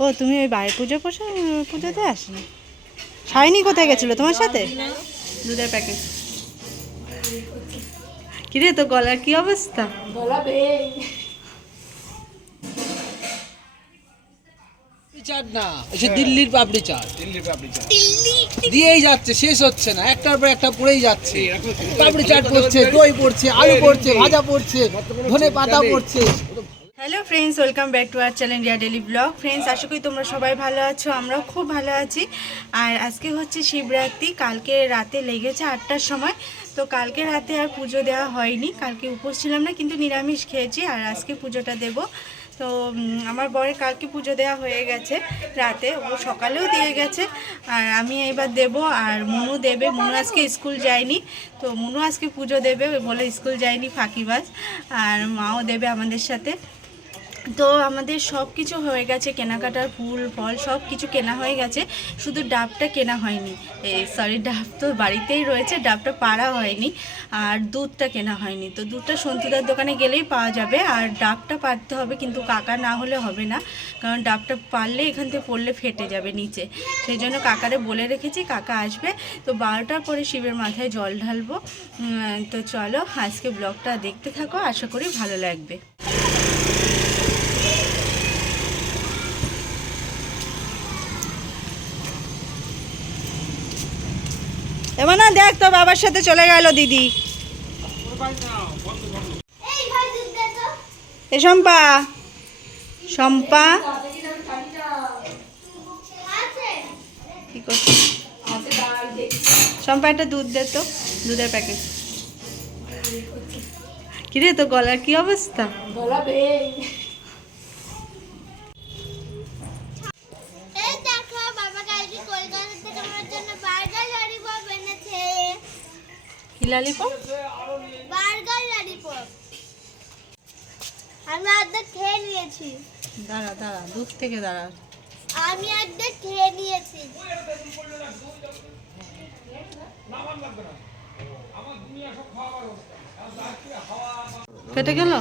ও তুমি ওই বাইরে পুজো পোষা পুজোতে আসনি? শাইনি কোথায় গেছিল তোমার সাথে? দুধের প্যাকেট কিরে তো গলার কি অবস্থা? চাট না সে দিল্লির পাপড়ি চাট দিয়েই যাচ্ছে শেষ হচ্ছে না একটার পর একটা পড়েই যাচ্ছে। পাপড়ি চাট পড়ছে দই পড়ছে আলু পড়ছে ভাজা পড়ছে ধনে পাতা পড়ছে। Hello friends welcome back to our channel yeah daily vlog friends আশা করি তোমরা সবাই ভালো আছো আমরাও খুব ভালো আছি। আর আজকে হচ্ছে শিবরাত্রি কালকে রাতে লেগেছে আটটার সময়। তো কালকে রাতে আর পুজো দেওয়া হয়নি কালকে উপোস ছিলাম না কিন্তু নিরামিষ খেয়েছি আর আজকে পুজোটা দেব। তো আমার বরের কালকে পুজো দেওয়া হয়ে গেছে রাতে, ও সকালেও দিয়ে গেছে। আর আমি এবার দেব, আর মনু দেবে। মনু আজকে স্কুল যায়নি, তো মনু আজকে পুজো দেবে বলে স্কুল যায়নি ফাঁকিবাজ। আর মাও দেবে আমাদের সাথে। তো আমাদের সব কিছু হয়ে গেছে, কেনাকাটার ফুল, ফল সব কিছু কেনা হয়ে গেছে, শুধু ডাবটা কেনা হয়নি। সরি ডাব তো বাড়িতেই রয়েছে, ডাবটা পাড়া হয়নি, আর দুধটা কেনা হয়নি। তো দুধটা সন্তুদার দোকানে গেলেই পাওয়া যাবে, আর ডাবটা পারতে হবে, কিন্তু কাকা না হলে হবে না, কারণ ডাবটা পারলে এখান থেকে পড়লে ফেটে যাবে নিচে। সেই জন্য কাকারে বলে রেখেছি, কাকা আসবে, তো বারোটার পরে শিবের মাথায় জল ঢালবো। তো চলো, আজকে ব্লগটা দেখতে থাকো, আশা করি ভালো লাগবে। এবার না দেখ তো বাবার সাথে চলে গেল দিদি। এ শম্পা। শম্পা। কি করছিস? শম্পা, একটা দুধ দে তো, দুধের প্যাকেট কিরে তো গলার কি অবস্থা? এই কি লালিপপ বার্গার লালিপপ আমি অর্ধেক খেয়ে নিয়েছি। দাঁড়া দাঁড়া দূর থেকে দাঁড়া। আমি অর্ধেক খেয়ে নিয়েছি। কেটে গেল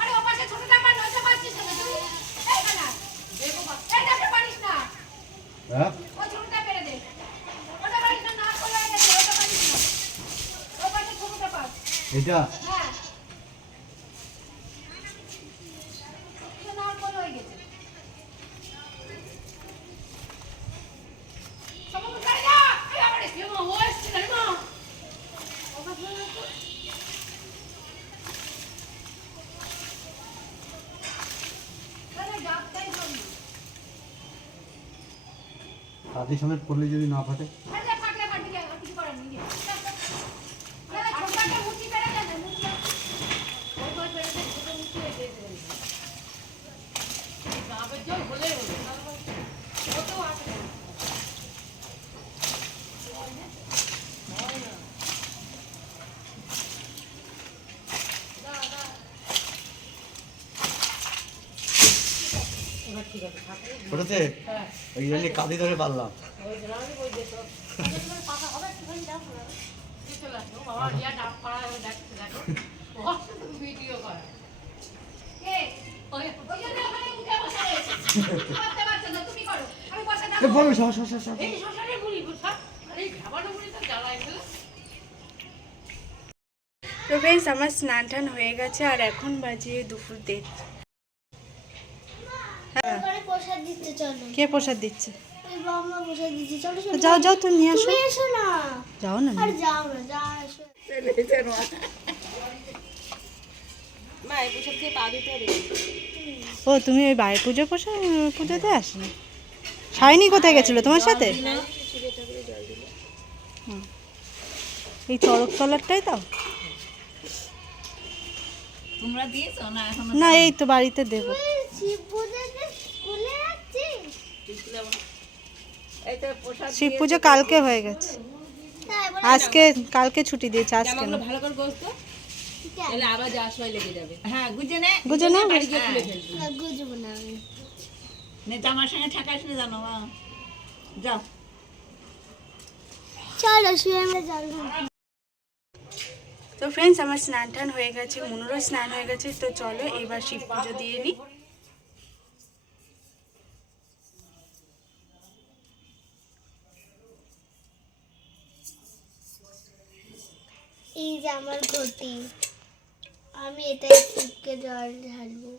আরে ও পাশে ছোট টাকা নয়তো পাচ্ছিস না তুই এই খানা এই দেখতে পারিস না ও ছোটটা পেরে দে ওটা পারিস না না খোলা হয়ে গেছে ওটা পারিস না ও পাশে ছোটটা পাস এটা হ্যাঁ এটা না খোলা হয়ে গেছে সমস্ত করে যা এই আমার এসে মা ও এসছে না মা ও পাশে আরে যাবটাই জন্য হাতি সমেত পড়লে যদি না ফাটে যায় আর কিছু করার নেই যে। আরে ছোটটা মুঠি পেরে দেন মুঠি ওই ওই পেরে দেন ছোট মুঠি দিয়ে দিয়ে দেন বাবা জল বলে বলে কত আছে পড়েছে ওই জন্য কাঁদি ধরে পারলাম বাবা ইয়া ডাব পাড়া দেখতে দেখো ভিডিও করে কে ওই ওই জন্য ওখানে উঠে বসে রয়েছে করতে পারছ না তুমি করো। আমি বসে থাকব। বলো সস সস সস এই শ্মশানে বুড়ি বুঝছা? আরে খাবারও বুড়ি তো জ্বালায় ফেলে। তো ফ্রেন্ডস আমার স্নান টান হয়ে গেছে আর এখন বাজে দুপুর দেড় দিতে চলো। কে প্রসাদ দিচ্ছে? যাও যাও তুমি নিয়ে আসো। এসো না। যাও না। আর যাও না যা এসো। মা এই পোশাক দিয়ে পা ধুতে হবে। ও তুমি ওই বাইরে পুজো পোষা পুজোতে আসনি? শাইনি কোথায় গেছিল তোমার সাথে? এই চড়ক তলারটাই তো। না না এই তো বাড়িতে দেবো শিব পুজোতে স্কুলে যাচ্ছি এই তো পোশাক শিব পুজো কালকে হয়ে গেছে। আজকে কালকে ছুটি দিয়েছে আজকে ভালো করে গোস্ত আবার যাওয়ার সময় লেগে যাবে। হ্যাঁ গুজে নে। বুঝে না বাড়ি গিয়ে খুলে ফেলবি। না, গুজবো না আমি। নে জামার সঙ্গে ঠাকাস না জানো মা। যাও চলো শুয়ে আমরা জল তো ফ্রেন্ডস আমার স্নান টান হয়ে গেছে মনুরও স্নান হয়ে গেছে তো চলো এবার শিব পুজো দিয়ে নিই এই যে আমার ঘটি আমি এটাই শিবকে জল ঢালবো।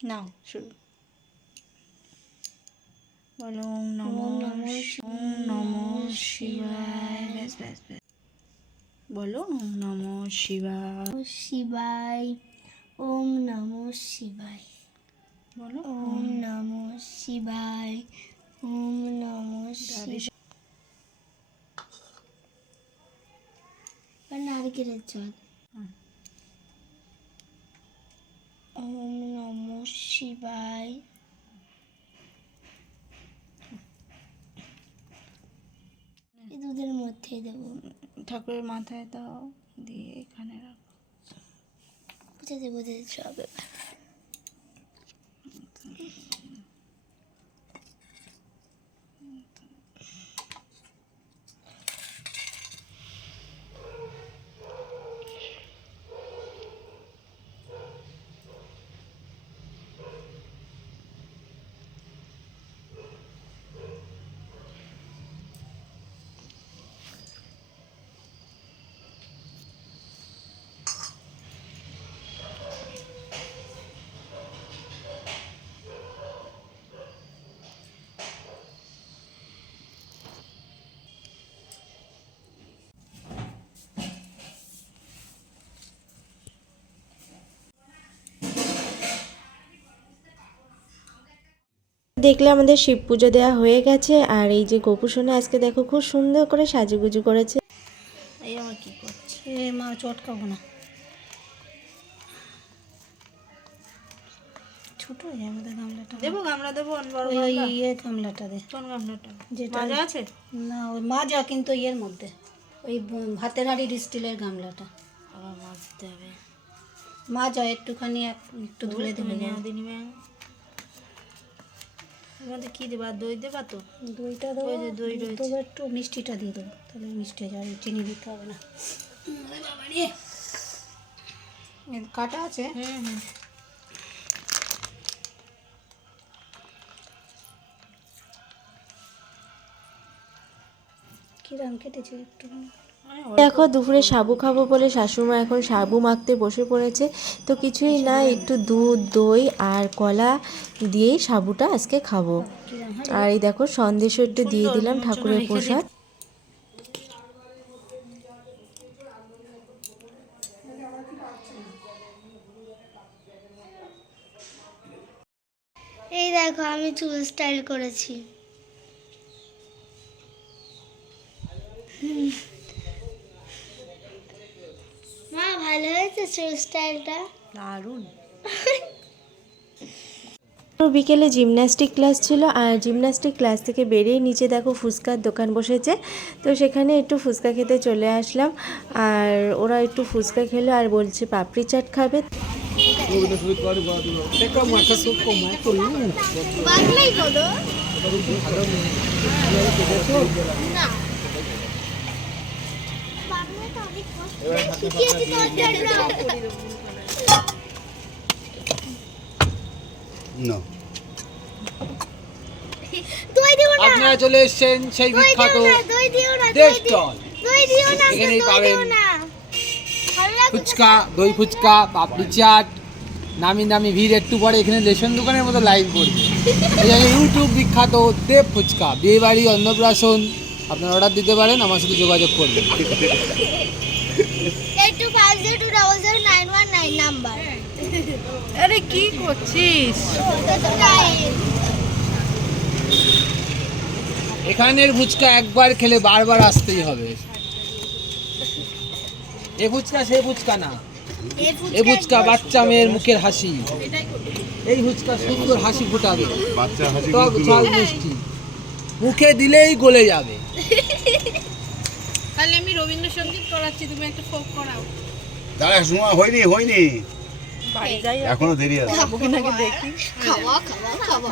নাও শুরু। বলো ওম নমো ওম নমো শিবায়। ব্যাস ব্যাস ব্যাস। বলো ওম নমো শিবায় শিবাই ওম নমো শিবাই বলো। ওম নমো শিবাই ওম নমো এবার নারকেলের জল। ওম নমো শিবাই দুধের মধ্যে দেবো। ঠাকুরের মাথায় দাও দিয়ে এখানে রাখো। বুঝে দেবো বুঝে সব দেখলে আমাদের শিব পুজো দেওয়া হয়ে গেছে আর এই যে গোপুসোনা আজকে দেখো খুব সুন্দর করে সাজুগুজু করেছে। এই আমার কি করছে? মা চটকাবো না। ছোট হয়ে যাবে গামলাটা। দেবো গামলা দেবো বড় গামলা? ইয়ে গামলাটা দে। কোন গামলাটা? যেটা মাজা আছে? না ওই মাজা কিন্তু ইয়ের মধ্যে। ওই ভাতের হাঁড়ির স্টিলের গামলাটা। আবার মাজতে হবে। মাজা একটুখানি একটু ধুলে দিনি ম্যাম। এর মধ্যে কি দেবা? দই দেবা তো? দইটা দেবো। দই রয়েছে। তবে একটু মিষ্টিটা দিয়ে দেবো। তাহলে মিষ্টি যাবে চিনি দিতে হবে না। কাটা আছে? হুম হুম। কিরম কেটেছে একটু দেখো, দুপুরে সাবু খাব বলে শাশুমা এখন সাবু মাখতে বসে পড়েছে। তো কিছুই না, একটু দুধ, দই আর কলা দিয়েই সাবুটা আজকে খাব। আর এই দেখো, সন্দেশও একটু দিয়ে দিলাম ঠাকুরের প্রসাদ। এই দেখো, আমি চুল স্টাইল করেছি। হুম। মা ভালো হয়েছে চুল স্টাইলটা দারুণ। তো বিকেলে জিমন্যাস্টিক ক্লাস ছিল আর জিমন্যাস্টিক ক্লাস থেকে বেরিয়ে নিচে দেখো ফুচকার দোকান বসেছে। তো সেখানে একটু ফুচকা খেতে চলে আসলাম আর ওরা একটু ফুচকা খেলো আর বলছে পাপড়ি চাট খাবে। না বাংলা তো অনেক কষ্ট শিখিয়েছি তোর জন্য না দই দিও না আপনারা চলে এসেছেন সেই বিখ্যাত দিও না দই দিও না দেব দই দিও- স্টল দই দিও না এখানেই পাবেন ফুচকা দই ফুচকা পাপড়ি চাট নামি নামি ভিড় একটু পরে এখানে রেশন দোকানের মতো এই জন্য ইউটিউব বিখ্যাত দেব ফুচকা বিয়ে বাড়ি অন্নপ্রাশন আপনারা অর্ডার দিতে পারেন আমার সাথে যোগাযোগ করবেন। Eight two five zero two double zero nine one nine number আরে কি করছিস? এখানের ফুচকা একবার খেলে বারবার আসতেই হবে। এ ফুচকা সে ফুচকা না। এ ফুচকা বাচ্চা মেয়ের মুখের হাসি। এই ফুচকা সুন্দর হাসি ফোটাবে। বাচ্চা হাসি টক ঝাল মিষ্টি। মুখে দিলেই গলে যাবে। তাহলে আমি রবীন্দ্রসঙ্গীত করাচ্ছি তুমি একটা ফোক করাও। দাঁড়া শোনা হয়নি হয়নি। বাড়ি যাই এখনও দেরি আছে। খাব নাকি দেখি। খাওয়া খাওয়া খাওয়া।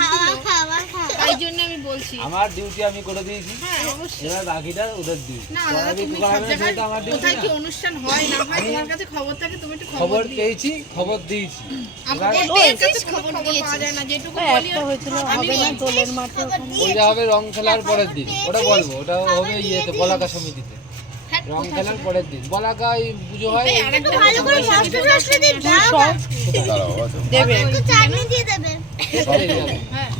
খাওয়া খাওয়া খাওয়া। তাই জন্য আমি বলছি। আমার ডিউটি আমি করে দিয়েছি। হ্যাঁ এবার বাকিটা ওদের ডিউটি না দাদা তুমি সব জায়গায় কোথায় কি অনুষ্ঠান হয় না হয় তোমার কাছে খবর থাকে তুমি একটু খবর খবর পেয়েছি খবর দিয়েছি। হবে রং খেলার পরের দিন। ওটা বলব ওটা হবে ইয়েতে বলাকা সমিতিতে। রং খেলার পরের দিন। এই পুজো হয় ভালো করে মশলা টশলা দিয়ে দাও। দেবে। চাটনি দিয়ে দেবে। সব এই যাবে। হ্যাঁ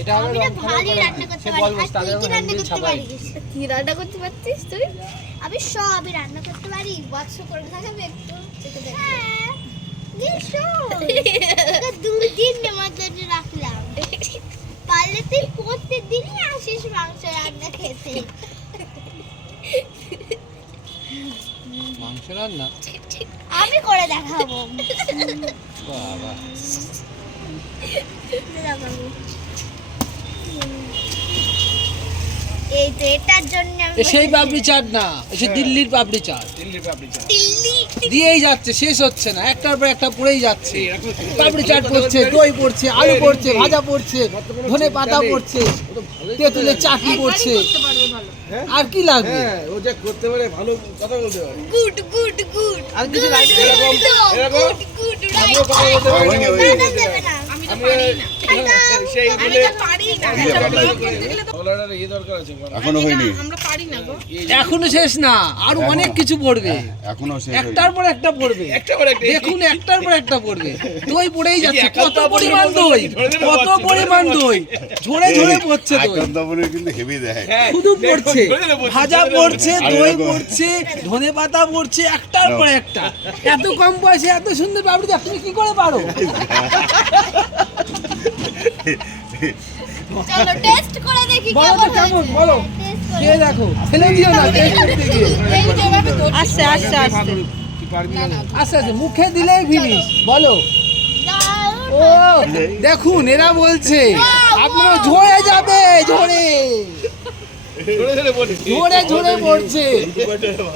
এটা আমি রং না খেলার ভালোই পরের রান্না করতে পারি। তাদের রান্না করতে ছাপাই। কি রান্না করতে পারছিস তুই? আমি সবই রান্না করতে পারি। বাক্স করে দেখাবে একটু চেখে দেখ হ্যাঁ দুদিন নেওয়ার জন্য রাখলাম। পারলে তুই প্রত্যেক দিনই আসিস মাংস রান্না খেতে। মাংস রান্না? আমি করে দেখাবো। বাবা। এই তো এটার জন্য সেই পাপড়ি চাট না সে দিল্লির পাপড়ি চাট। দিয়েই যাচ্ছে শেষ হচ্ছে না একটার পর একটা পড়েই যাচ্ছে। পাপড়ি চাট পড়ছে দই পড়ছে আলু পড়ছে ভাজা পড়ছে ধনে পাতা পড়ছে তেঁতুলের চাটনি পড়ছে। আর কি লাগবে হ্যাঁ ও যা করতে পারে ভালো কথা বলতে পারে গুড গুড গুড আর কিছু লাগবে এরকম এরকম গুড গুড আমিও কথা বলতে পারি রাইট না আমি তো পারি না এখনও হয়নি। আমরা পারি না গো। এখনও শেষ না। আরও অনেক কিছু পড়বে। এখনও একটার পর একটা পড়বে। একটা। দেখুন একটার পর একটা পড়বে। দই পড়েই যাচ্ছে। কত পরিমাণ দই। কত পরিমাণ দই। ঝরে ঝরে পড়ছে দই। একান্তপনের কিন্তু হেভি দেয়। শুধু পড়ছে। ভাজা পড়ছে দই এরকম- পড়ছে ধনে পাতা পড়ছে একটার পর একটা। এত কম বয়সে এত সুন্দর চাট তুমি কি করে পারো? চলো টেস্ট করে দেখি বলো তো কেমন বলো। টেস্ট করে খেয়ে দেখো। ফেলে দিও না টেস্ট করতে গিয়ে। আস্তে আস্তে আস্তে আস্তে আস্তে মুখে দিলেই ফিনিশ বলো। ও দেখুন এরা বলছে। আপনারা ঝরে যাবে ঝরে। ঝরে ঝরে পড়ছে।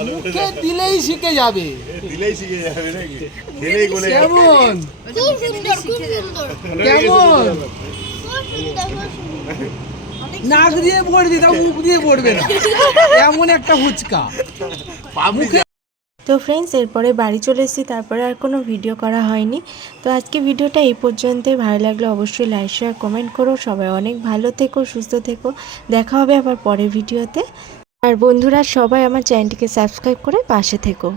মুখে দিলেই শিখে যাবে। দিলেই শিখে যাবে নাকি? খেলেই গলে যাবে। কেমন? কেমন খুব সুন্দর খুব সুন্দর নাক দিয়ে তা মুখ দিয়ে পড়বে না। এমন একটা মুখে তো ফ্রেন্ডস এরপরে বাড়ি চলে এসেছি, তারপরে আর কোনো ভিডিও করা হয়নি। তো আজকে ভিডিওটা এই পর্যন্তই। ভালো লাগলে অবশ্যই লাইক শেয়ার কমেন্ট করো। সবাই অনেক ভালো থেকো, সুস্থ থেকো। দেখা হবে আবার পরের ভিডিওতে আর বন্ধুরা, সবাই আমার চ্যানেলটিকে সাবস্ক্রাইব করে পাশে থেকো।